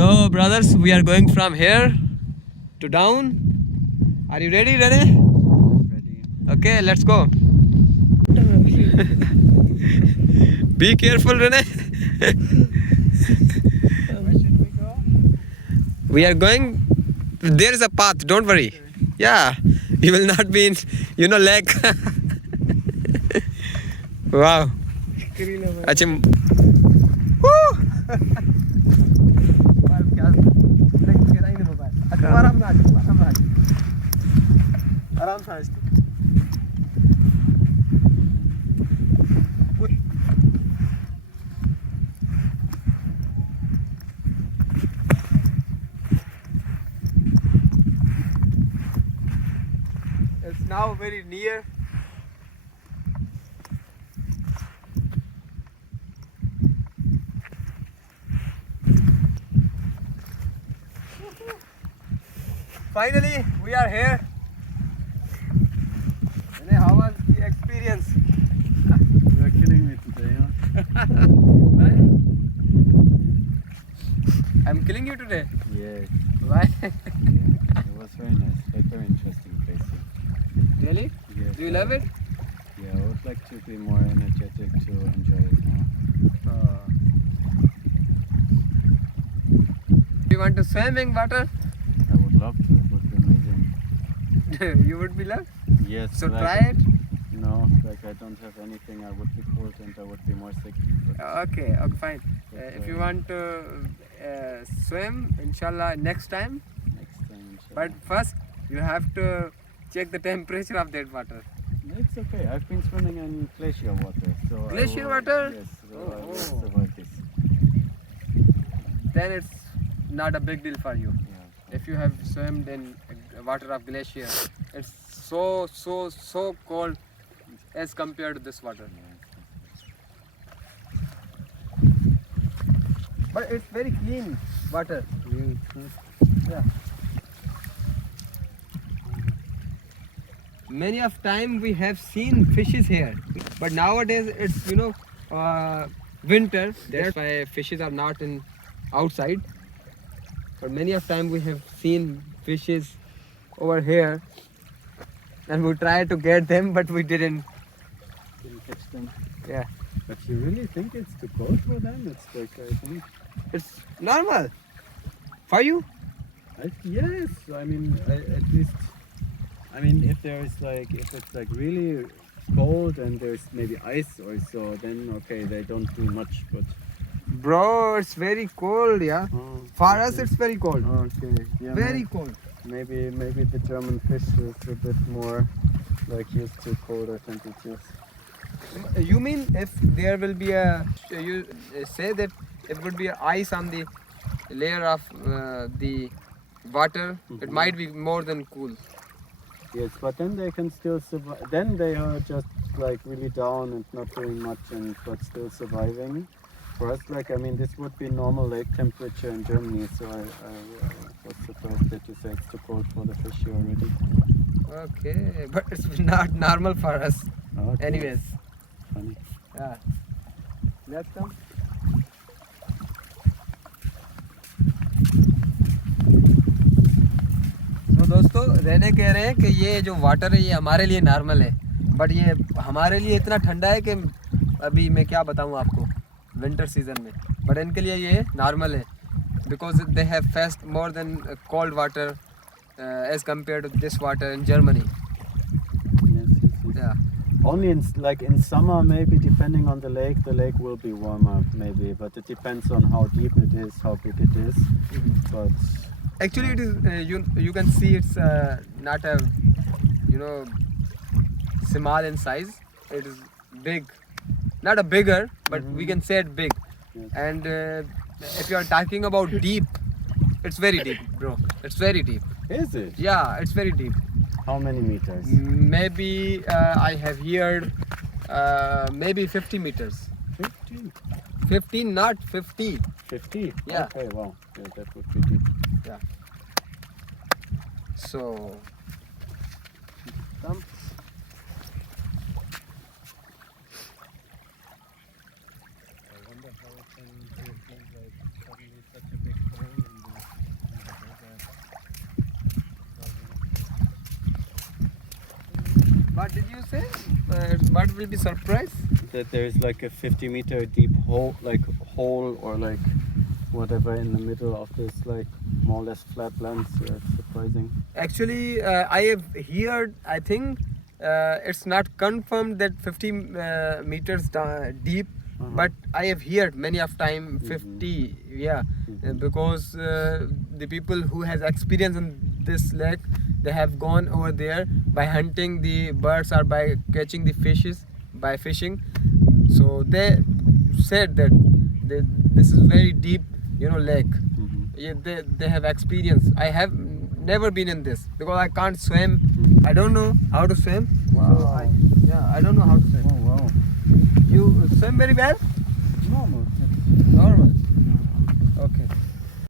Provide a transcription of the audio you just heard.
So brothers, we are going from here to down. Are you ready, Rene? Ready. Okay, let's go. Be careful, Rene. Where should we go? We are going. There is a path. Don't worry. Yeah, you will not be in, leg. Wow. अच्छा. Woo. It's now very near. Finally, we are here. Rene, how was the experience? You are killing me today, huh? I'm killing you today. Yes. Why? Yeah. It was very nice. Like very interesting place here. Really? Yes, Do you love it? Yeah, I would like to be more energetic to enjoy it more. Do you want to swim in water? I would love to. It would be amazing. You would be love? Yes. So like try it. No, like I don't have anything. I would be cold and I would be more sick. But Okay, fine. If you want to swim, inshallah, next time. next time, inshallah. But first, you have to check the temperature of that water. It's okay. I've been swimming in glacier water. So Glacier water? Yes. So I Oh. will survive this. Then it's not a big deal for you. Yeah. If you have swum in water of glacier, it's so cold as compared to this water. But it's very clean water. Yeah. Many of time we have seen fishes here, but nowadays it's winter. That's why fishes are not in outside. But many of time we have seen fishes over here, and we tried to get them, but we didn't. Didn't catch them. Yeah, But you really think it's too cold for them? It's like I think. it's normal for you. Yes. I mean, at least. I mean, if it's like really cold and there's maybe ice or so, then okay, they don't do much. But Bro, it's very cold, yeah. For us, it's very cold. Okay. Yeah. Very cold. Maybe the German fish is a bit more like used to colder temperatures. You mean if there will be you say that it would be ice on the layer of the water, it Mhm. might be more than cool. Yes, but then they can still survive. Then they are just like really down and not doing much, but still surviving. For us, like I mean, this would be normal lake temperature in Germany. So I was surprised that you said it's too cold for the fish here already. Okay, but it's not normal for us. Okay. Anyways, Funny. yeah. Let's come. तो दोस्तों रहने कह रहे हैं कि ये जो water है ये हमारे लिए नॉर्मल है, बट ये हमारे लिए इतना ठंडा है कि अभी मैं क्या बताऊँ आपको विंटर सीजन में, बट इनके लिए ये नॉर्मल है because they have faced more than cold water as compare to this water in Germany. Yes. Only in summer, maybe depending on the lake will be warmer, maybe, but it depends on how deep it is, how big it is. But actually it is you can see it's not a small in size, it is big, not a bigger, but we can say it big. Yes. And if you are talking about deep, it's very deep, bro. It's very deep. is it? Yeah, it's very deep. How many meters? Maybe I have heard maybe 50 meters. 15. 15, not 50. 50? Yeah. Okay, wow. Yeah, that would be deep. Yeah. So, come. I wonder how it can be like suddenly such a big hole What did you say? What will be surprise? That there is like a 50-meter deep hole, or like whatever in the middle of this like more or less flat land. So it's surprising. Actually, I have heard. I think it's not confirmed that 50 meters deep, but I have heard many of time 50. Yeah, because the people who has experience in this lake, they have gone over there by hunting the birds or by catching the fishes by fishing. So they said that this is very deep, lake. Yeah, they have experience. I have never been in this because I can't swim. I don't know how to swim. Wow. So I don't know how to swim. Oh wow. You swim very well? Normal.